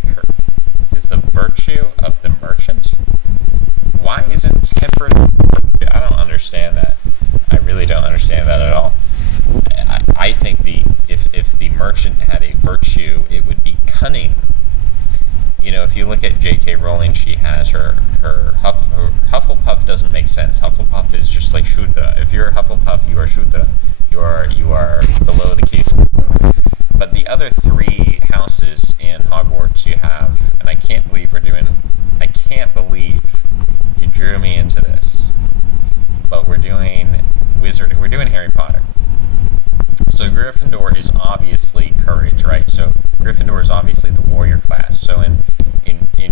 virtue of the merchant? Why isn't temperance virtue? I don't understand that. I really don't understand that at all. I think if the merchant had a virtue, it would be cunning. You know, if you look at J.K. Rowling, she has her Hufflepuff doesn't make sense. Hufflepuff is just like Shuddha. If you're a Hufflepuff, you are Shuddha. You are below the case. But the other three houses in Hogwarts you have, and I can't believe you drew me into this, but we're doing Harry Potter. So Gryffindor is obviously courage, right? So Gryffindor is obviously the warrior class. So in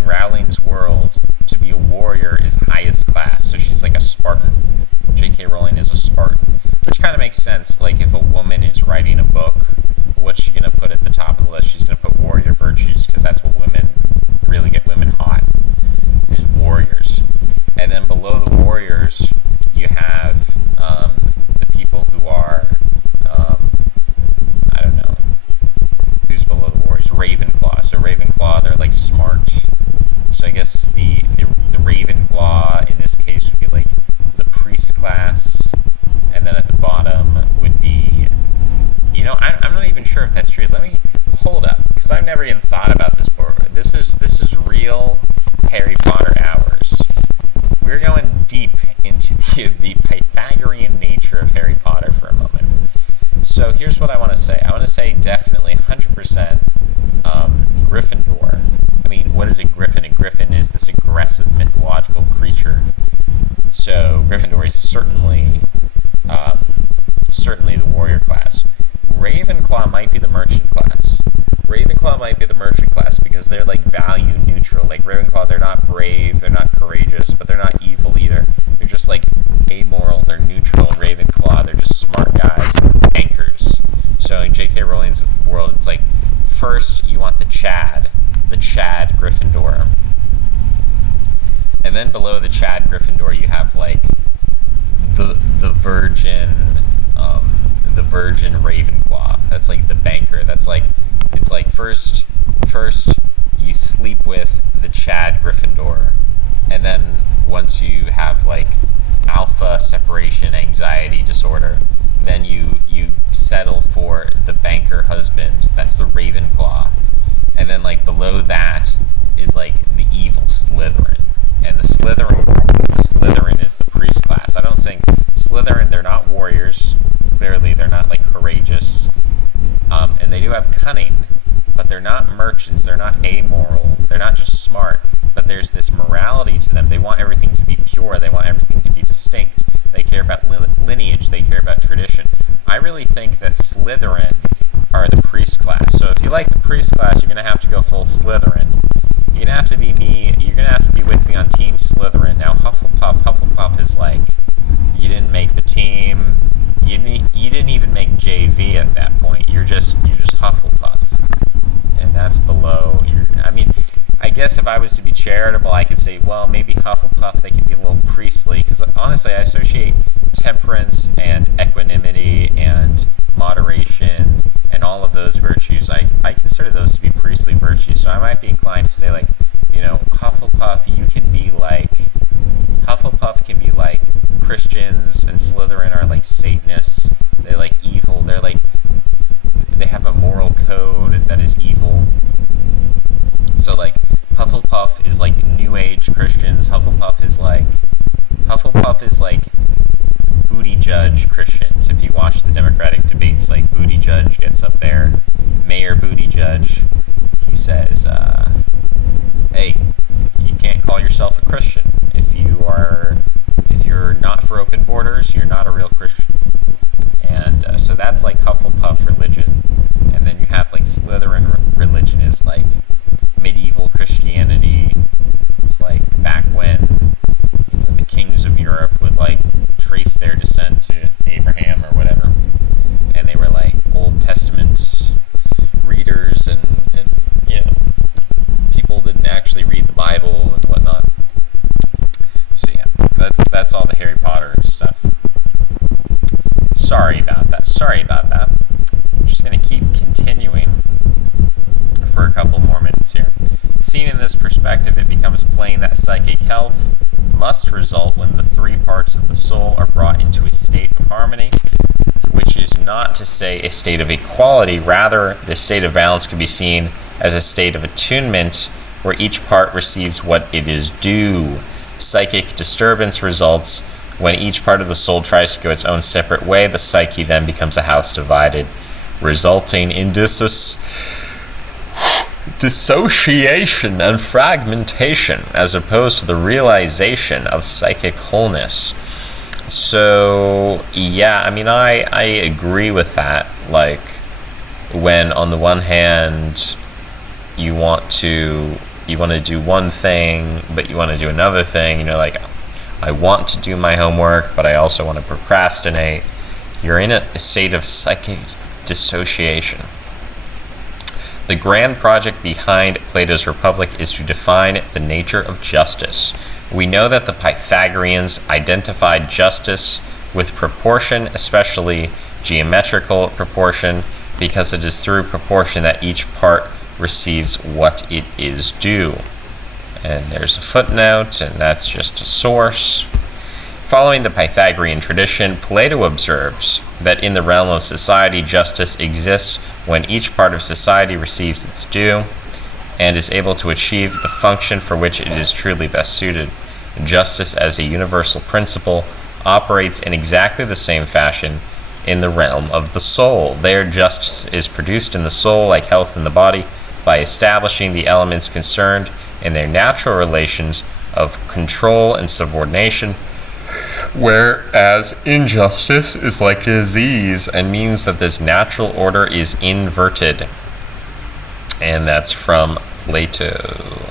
Rowling's world, to be a warrior is highest class. So she's like a Spartan. J.K. Rowling is a Spartan, which kind of makes sense. Like if a woman is writing a book, what's she going to put at the top of the list? She's going to put warrior virtues, because that's what women really get women hot, is warriors. And then below the warriors, you have the people who are, I don't know, who's below the warriors? Ravenclaw. So Ravenclaw, they're like smart. So I guess the Ravenclaw in this case would be like the priest class, and then at the bottom would be, you know, I'm not even sure if that's true. Let me hold up, because I've never even thought about this before. This is real Harry Potter hours. We're going deep into the Pythagorean nature of Harry Potter for a moment. So here's what I want to say. I want to say definitely 100% Gryffindor. I mean, what is a griffin? A griffin is this aggressive mythological creature. So Gryffindor is certainly the warrior class. Ravenclaw might be the merchant class. Ravenclaw might be the merchant class because they're like value neutral. Like Ravenclaw, they're not brave, they're not courageous, but they're not evil either. They're just like amoral, they're neutral. Ravenclaw, they're just smart guys, bankers. So in J.K. Rowling's world, it's like first you want the Chad Gryffindor. And then below the Chad Gryffindor, you have like the virgin Ravenclaw. That's like the banker. That's like, it's like first you sleep with the Chad Gryffindor, and then once you have like alpha separation anxiety disorder, then you settle for the banker husband. That's the Ravenclaw. And then like below that is like the evil Slytherin. And the Slytherin is the priest class. I don't think Slytherin, they're not warriors. Clearly, they're not like courageous. And they do have cunning, but they're not merchants. They're not amoral. They're not just smart, but there's this morality to them. They want everything to be pure. They want everything to be distinct. They care about lineage. They care about tradition. I really think that Slytherin are the priest class. So if you like the priest class, you're going to have to go full Slytherin. You're going to have to be me. You're going to have to be with me on Team Slytherin. Now, Hufflepuff is like, you didn't make the team. You didn't even make JV at that point. You're just Hufflepuff, and that's below. I mean, I guess if I was to be charitable, I could say, well, maybe Hufflepuff, they can be a little priestly, because honestly, I associate temperance and equanimity and moderation and all of those virtues. I consider those to be priestly virtues. So I might be inclined to say, like, you know, Hufflepuff can be like Christians, and Slytherin are like Satanists. They're like evil. They have a moral code that is evil. So like Hufflepuff is like New Age Christians. Hufflepuff is like booty judge Christians. If you watch the Democratic debates, like Booty Judge gets up there, Mayor Booty Judge, he says, hey, you can't call yourself a Christian. If you're not for open borders, you're not a real Christian. And so that's like Hufflepuff of religion. And then you have like Slytherin religion is like medieval Christianity. It's like back when, you know, the kings of Europe would like trace their descent to Abraham or whatever. And they were like Old Testament readers, and you know, people didn't actually read the Bible and whatnot. So yeah, that's all the Harry Potter stuff. Sorry about that. I'm just going to keep continuing for a couple more minutes here. Seen in this perspective, it becomes plain that psychic health must result when the three parts of the soul are brought into a state of harmony, which is not to say a state of equality. Rather, the state of balance can be seen as a state of attunement where each part receives what it is due. Psychic disturbance results when each part of the soul tries to go its own separate way. The psyche then becomes a house divided, resulting in dissociation and fragmentation, as opposed to the realization of psychic wholeness. So yeah, I mean, I agree with that. Like, when on the one hand you want to do one thing, but you want to do another thing, you know, like, I want to do my homework, but I also want to procrastinate. You're in a state of psychic dissociation. The grand project behind Plato's Republic is to define the nature of justice. We know that the Pythagoreans identified justice with proportion, especially geometrical proportion, because it is through proportion that each part receives what it is due. And there's a footnote, and that's just a source. Following the Pythagorean tradition, Plato observes that in the realm of society, justice exists when each part of society receives its due and is able to achieve the function for which it is truly best suited. Justice as a universal principle operates in exactly the same fashion in the realm of the soul. There, justice is produced in the soul, like health in the body, by establishing the elements concerned in their natural relations of control and subordination, whereas injustice is like disease and means that this natural order is inverted. And that's from Plato.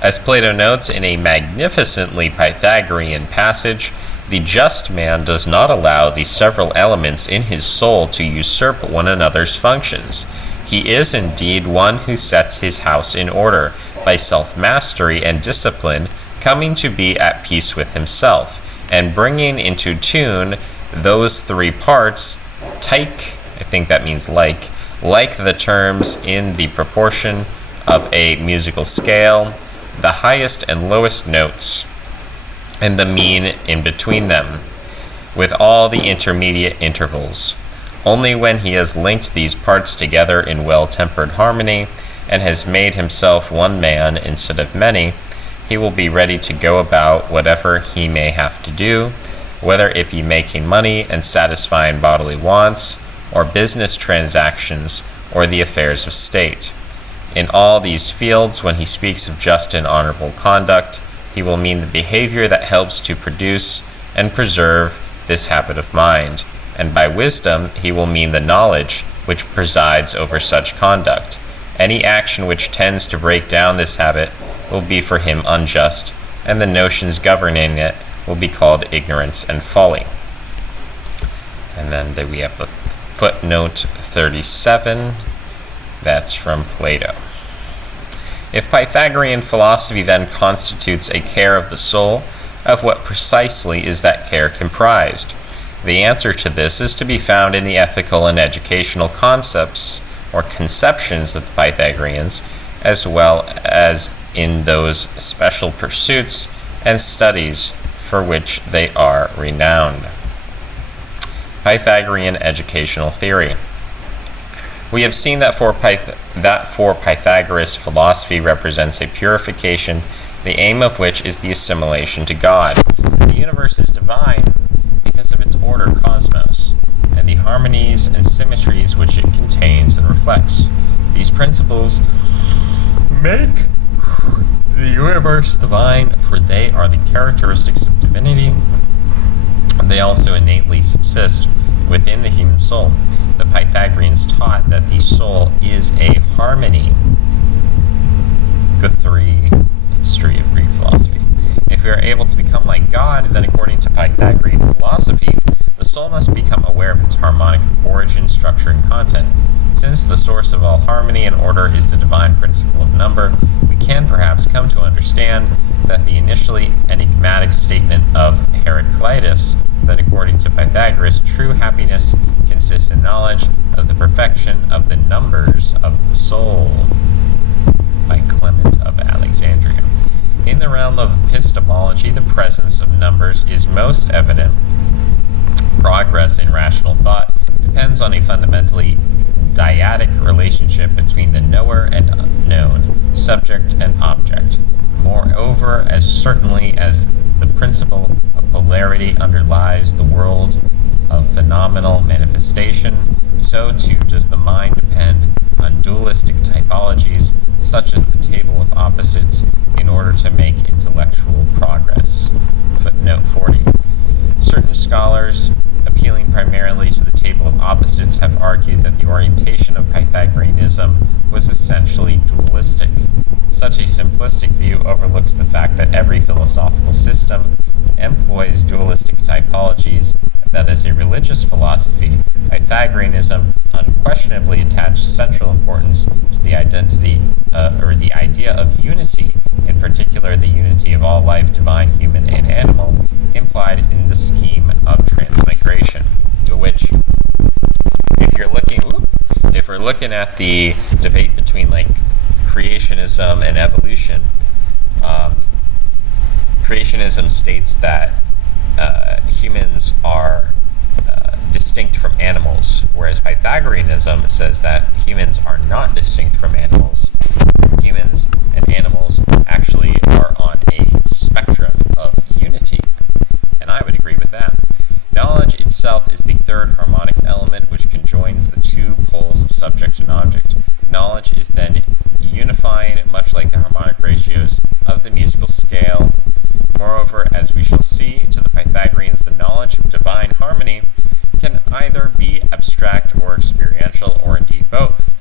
As Plato notes in a magnificently Pythagorean passage, the just man does not allow the several elements in his soul to usurp one another's functions. He is indeed one who sets his house in order by self-mastery and discipline, coming to be at peace with himself, and bringing into tune those three parts, tyke, I think that means like the terms in the proportion of a musical scale, the highest and lowest notes, and the mean in between them, with all the intermediate intervals. Only when he has linked these parts together in well-tempered harmony and has made himself one man instead of many, he will be ready to go about whatever he may have to do, whether it be making money and satisfying bodily wants, or business transactions, or the affairs of state. In all these fields, when he speaks of just and honorable conduct, he will mean the behavior that helps to produce and preserve this habit of mind, and by wisdom he will mean the knowledge which presides over such conduct. Any action which tends to break down this habit will be for him unjust, and the notions governing it will be called ignorance and folly. And then we have a footnote 37. That's from Plato. If Pythagorean philosophy then constitutes a care of the soul, of what precisely is that care comprised? The answer to this is to be found in the ethical and educational concepts or conceptions of the Pythagoreans, as well as in those special pursuits and studies for which they are renowned. Pythagorean educational theory. We have seen that for Pythagoras, philosophy represents a purification, the aim of which is the assimilation to God. The universe is divine because of its order cosmos, and the harmonies and symmetries which it contains and reflects. These principles make the universe divine, for they are the characteristics of divinity, and they also innately subsist within the human soul. the Pythagoreans taught that the soul is a harmony. Guthrie, History of Greek Philosophy. If we are able to become like God, then according to Pythagorean philosophy, the soul must become aware of its harmonic origin, structure, and content. Since the source of all harmony and order is the divine principle of number, we can perhaps come to understand that the initially enigmatic statement of Tetrakytys, that according to Pythagoras, true happiness consists in knowledge of the perfection of the numbers of the soul, by Clement of Alexandria. In the realm of epistemology, the presence of numbers is most evident. Progress in rational thought depends on a fundamentally dyadic relationship between the knower and known, subject and object. Moreover, as certainly as the principle of polarity underlies the world of phenomenal manifestation, so too does the mind depend on dualistic typologies, such as the table of opposites, in order to make intellectual progress. Footnote 40. Certain scholars, appealing primarily to the table of opposites, have argued that the orientation of Pythagoreanism was essentially dualistic. Such a simplistic view overlooks the fact that every philosophical system employs dualistic typologies, that as a religious philosophy, Pythagoreanism unquestionably attached central importance to the identity or the idea of unity, in particular the unity of all life, divine, human, and animal, implied in the scheme of transmigration, which, if we're looking at the debate between like creationism and evolution, creationism states that humans are distinct from animals, whereas Pythagoreanism says that humans are not distinct from animals. Humans and animals actually are on a spectrum of unity, and I would agree with that. Knowledge itself is the third harmonic element which conjoins the two poles of subject and object. Knowledge is then unifying, much like the harmonic ratios of the musical scale. Moreover, as we shall see, to the Pythagoreans, the knowledge of divine harmony can either be abstract or experiential, or indeed both.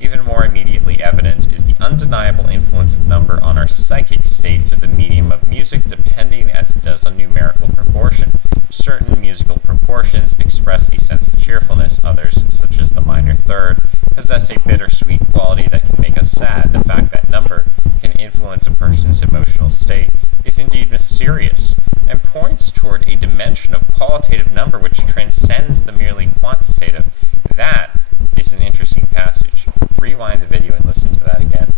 Even more immediately evident is the undeniable influence of number on our psychic state through the medium of music, depending as it does on numerical proportion. Certain musical proportions express a sense of cheerfulness, others, such as the minor third, possess a bittersweet quality that can make us sad. The fact that number can influence a person's emotional state is indeed mysterious, and points toward a dimension of qualitative number which transcends the merely quantitative. That is an interesting passage. Rewind the video and listen to that again.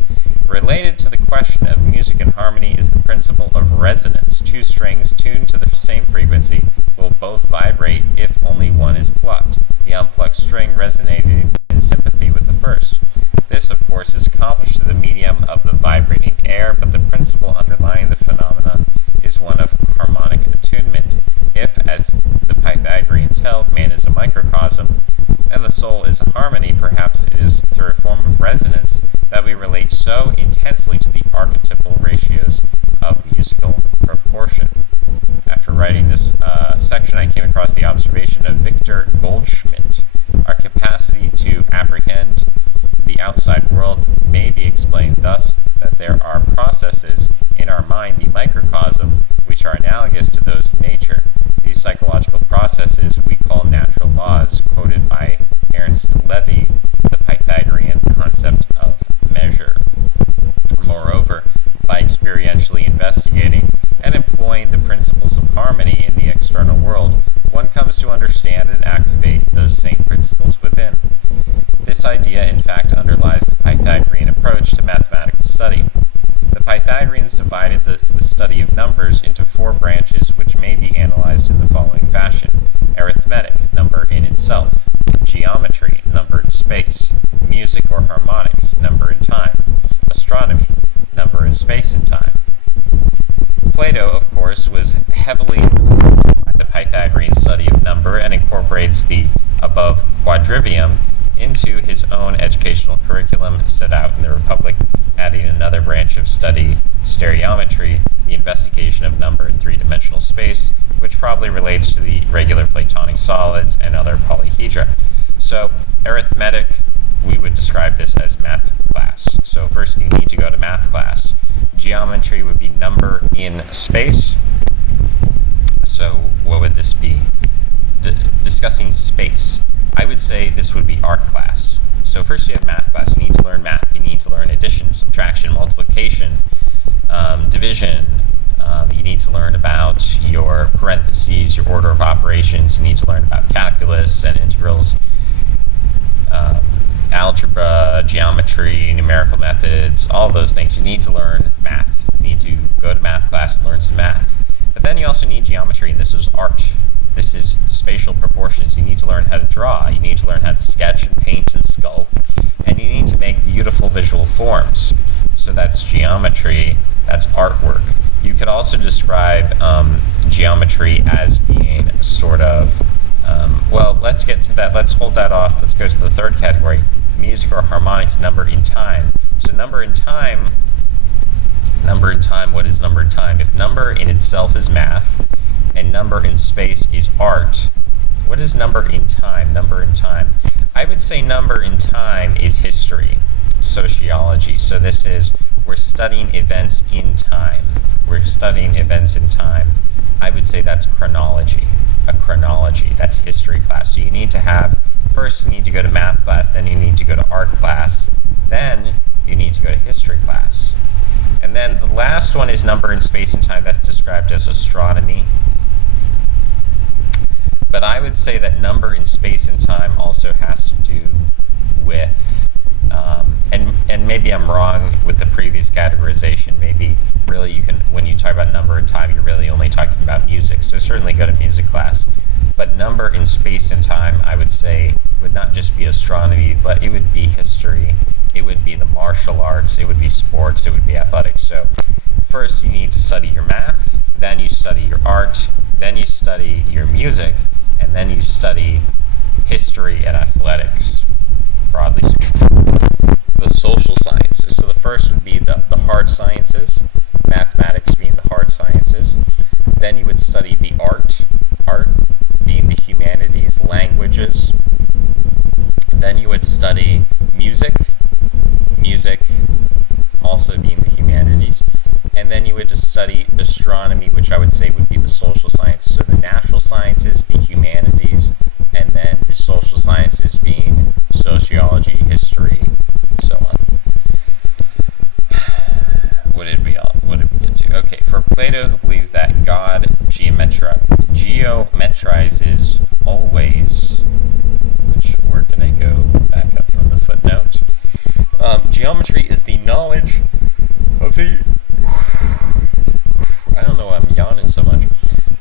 Related to the question of music and harmony is the principle of resonance. Two strings tuned to the same frequency will both vibrate if only one is plucked, the unplucked string resonating in sympathy with the first. This, of course, is accomplished through the medium of the vibrating air, but the principle underlying the phenomenon is one of harmonic attunement. If, as the Pythagoreans held, man is a microcosm, and the soul is a harmony, perhaps it is through a form of resonance that we relate so intensely to the archetypal ratios of musical proportion. After writing this section, I came across the observation of Victor Goldschmidt. Our capacity to apprehend the outside world may be explained thus, that there are processes in our mind, the microcosm, which are analogous to those in nature. These psychological processes we call natural laws, quoted by Ernst Levy, the Pythagorean concept of measure. Moreover, by experientially investigating and employing the principles of harmony in the external world, one comes to understand and activate those same principles within. This idea, in fact, underlies the Pythagorean approach to mathematical study. The Pythagoreans divided the study of numbers into four branches, which may be analyzed in the following fashion: arithmetic, number in itself; geometry, number in space; music or harmonics, number in time; astronomy, number in space and time. Plato, of course, was heavily by the Pythagorean study of number and incorporates the above quadrivium into his own educational curriculum set out in the Republic, adding another branch of study, stereometry, the investigation of number in three-dimensional space, which probably relates to the regular Platonic solids and other polyhedra. So arithmetic, we would describe this as math class. So first you need to go to math class. Geometry would be number in space. So what would this be? Discussing space. I would say this would be art class. So first you have math class. You need to learn math. You need to learn addition, subtraction, multiplication, division. You need to learn about your parentheses, your order of operations. You need to learn about calculus and integrals, algebra, geometry, numerical methods, all of those things. You need to learn math. You need to go to math class and learn some math. But then you also need geometry, and this is art. This is spatial proportions. You need to learn how to draw. You need to learn how to sketch and paint and sculpt. And you need to make beautiful visual forms. So that's geometry. That's artwork. You could also describe geometry as being sort of, well, let's get to that. Let's hold that off. Let's go to the third category, music or harmonics, number in time. So number in time, what is number in time? If number in itself is math and number in space is art, what is number in time? Number in time. I would say number in time is history, sociology. So this is, we're studying events in time. We're studying events in time. I would say that's chronology. A chronology, that's history class. So you need to have, first you need to go to math class, then you need to go to art class, then you need to go to history class. And then the last one is number in space and time. That's described as astronomy. But I would say that number in space and time also has to do with, and maybe I'm wrong with the previous categorization. Maybe really you can, when you talk about number in time, you're really only talking about music. So certainly go to music class. But number in space and time, I would say, would not just be astronomy, but it would be history. It would be the martial arts. It would be sports. It would be athletics. So first you need to study your math, then you study your art, then you study your music, and then you study history and athletics, broadly speaking. The social sciences. So the first would be the hard sciences, mathematics being the hard sciences. Then you would study the art being the humanities, languages. Then you would study music also being the humanities. And then you would just study astronomy, which I would say would be the social sciences. So the natural sciences, the humanities, and then the social sciences being sociology, history, so on. What did we get to? Okay, for Plato, who believed that God geometrizes always, which we're going to go back up from the footnote. Geometry is the knowledge of the... I don't know why I'm yawning so much.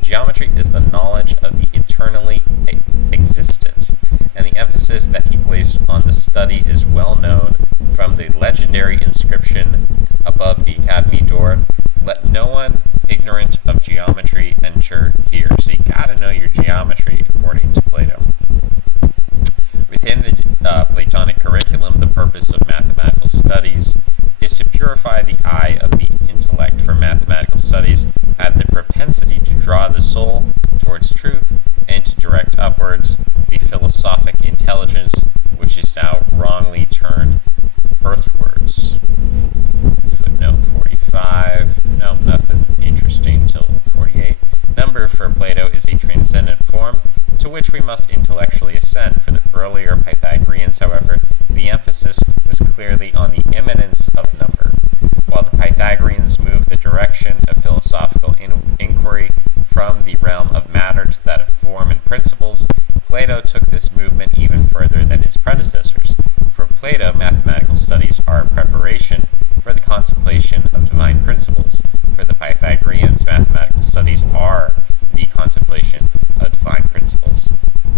Geometry is the knowledge of the eternally existent, and the emphasis that he placed on the study is well known from the legendary inscription above the academy door, "Let no one ignorant of geometry enter here." So you gotta know your geometry, according to Plato. Within the Platonic curriculum, the purpose of mathematical studies is to purify the eye of the intellect, for mathematical studies have the propensity to draw the soul towards truth and to direct upwards the philosophic intelligence, which is now wrongly turned earthwards. Footnote 45. No, nothing interesting till 48. Number for Plato is a transcendent form to which we must intellectually ascend. For the earlier Pythagoreans, however, the emphasis was clearly on the immanence of number. While the Pythagoreans moved the direction of philosophical inquiry from the realm of matter to that of form and principles, Plato took this movement even further than his predecessors. For Plato, mathematical studies are a preparation for the contemplation of divine principles. For the Pythagoreans, mathematical studies are the contemplation of divine principles.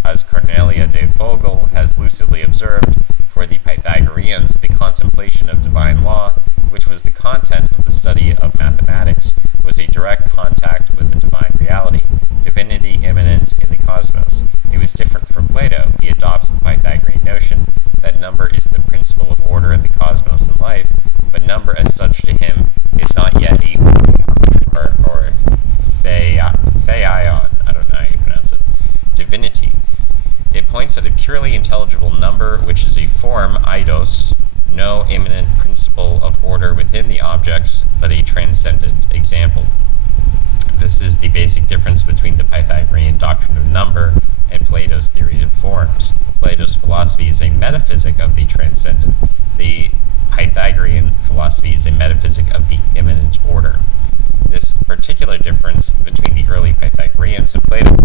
As Cornelia de Vogel has lucidly observed, for the Pythagoreans, the contemplation of divine law, which was the content of the study of mathematics, was a direct contact with the divine reality, divinity immanent in the cosmos. It was different for Plato. He adopts the Pythagorean notion that number is the principle of order in the cosmos and life, but number as such to him is not yet a or theion, I don't know how you pronounce it, divinity. It points at a purely intelligible eidos, no immanent principle of order within the objects, but a transcendent example. This is the basic difference between the Pythagorean doctrine of number and Plato's theory of forms. Plato's philosophy is a metaphysic of the transcendent. The Pythagorean philosophy is a metaphysic of the immanent order. This particular difference between the early Pythagoreans and Plato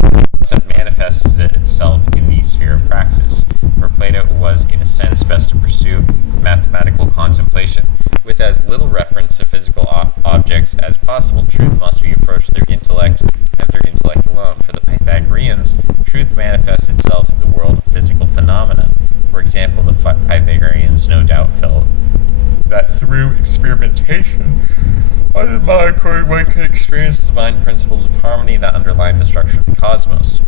manifested itself in the sphere of praxis. For Plato, it was, in a sense, best to pursue mathematical contemplation with as little reference to physical objects as possible. Truth must be approached through intellect and through intellect alone. For the Pythagoreans, truth manifests itself in the world of physical phenomena. For example, the Pythagoreans no doubt felt that through experimentation on the mind one could experience the divine principles of harmony that underlie the structure of the cosmos.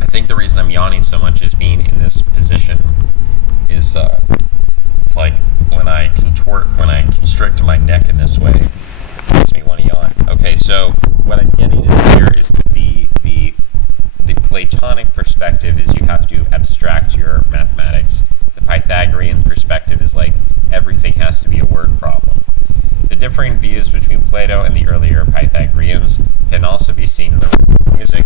I think the reason I'm yawning so much is being in this position is it's like when I constrict my neck in this way, it makes me want to yawn. Okay, so what I'm getting at here is the Platonic perspective is you have to abstract your mathematics. The Pythagorean perspective is like everything has to be a word problem. The differing views between Plato and the earlier Pythagoreans can also be seen in the realm of music.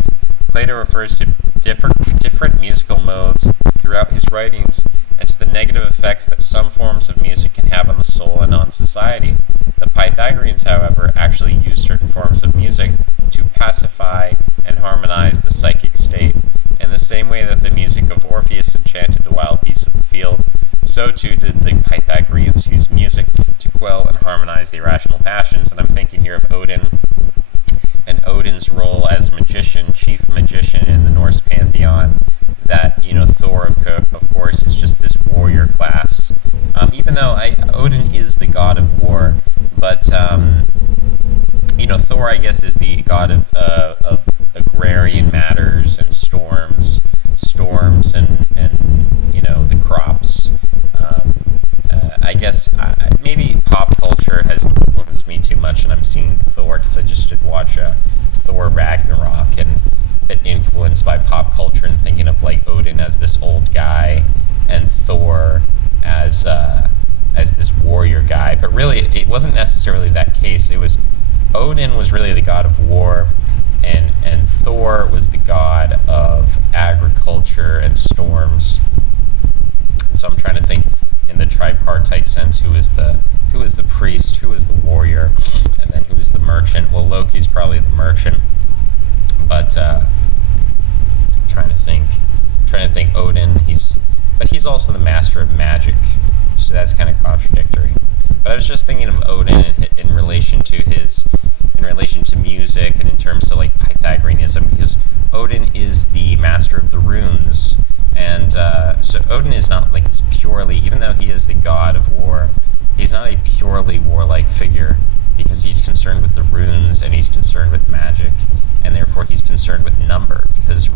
Plato refers to different musical modes throughout his writings and to the negative effects that some forms of music can have on the soul and on society. The Pythagoreans, however, actually used certain forms of music to pacify and harmonize the psychic state. In the same way that the music of Orpheus enchanted the wild beasts of the field, so too did the Pythagoreans use music to quell and harmonize the irrational passions. And I'm thinking here of Odin and Odin's role as magician, chief magician in the Norse pantheon. That, Thor, of course, is just this warrior class. Even though Odin is the god of war, but Thor, I guess, is the god of agrarian matters and storms, and the crops. I guess maybe pop culture has influenced me too much, and I'm seeing Thor because I just did watch Thor Ragnarok, and bit influenced by pop culture and thinking of like Odin as this old guy and Thor as this warrior guy. But really, it wasn't necessarily that case. It was Odin was really the god of war, and Thor was the god of agriculture and storms. So I'm trying to think in the tripartite sense, who is the priest, who is the warrior, and then who is the merchant. Well, Loki's probably the merchant, but I'm trying to think Odin. He's also the master of magic, so that's kind of contradictory. But I was just thinking of Odin in relation to music and in terms to like Pythagoreanism, because Odin is the master of the runes. And so Odin is not like this purely, even though he is the god of war, he's not a purely warlike figure, because he's concerned with the runes and he's concerned with magic, and therefore he's concerned with number, because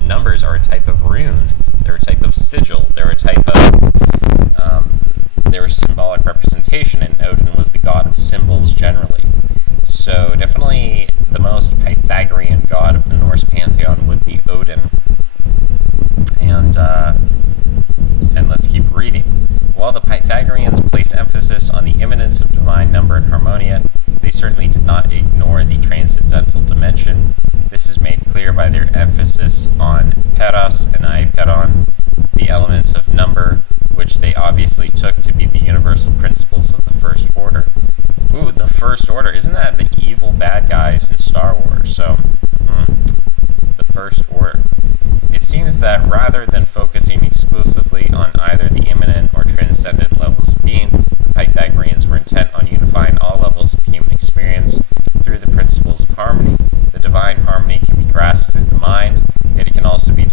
numbers are a type of rune, they're a type of sigil, they're a type of they're a symbolic representation, and Odin was the god of symbols generally. So definitely the most Pythagorean god of the Norse pantheon would be Odin. And let's keep reading. While the Pythagoreans placed emphasis on the immanence of divine number and harmonia, they certainly did not ignore the transcendental dimension. This is made clear by their emphasis on peros and aiperon, the elements of number, which they obviously took to be the universal principles of the first order. Ooh, the first order. Isn't that the evil bad guys in Star Wars? So, the first order. It seems that rather than focusing exclusively on either the immanent or transcendent levels of being, the Pythagoreans were intent on unifying all levels of human experience through the principles of harmony. The divine harmony can be grasped through the mind, yet it can also be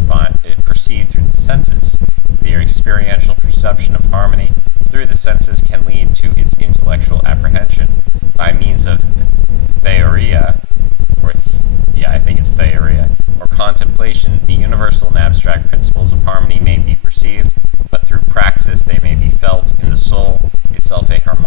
perceived through the senses. Their experiential perception of harmony through the senses can lead to its intellectual apprehension. By means of theoria, or contemplation, the universal and abstract principles of harmony may be perceived, but through praxis they may be felt in the soul, itself a harmonious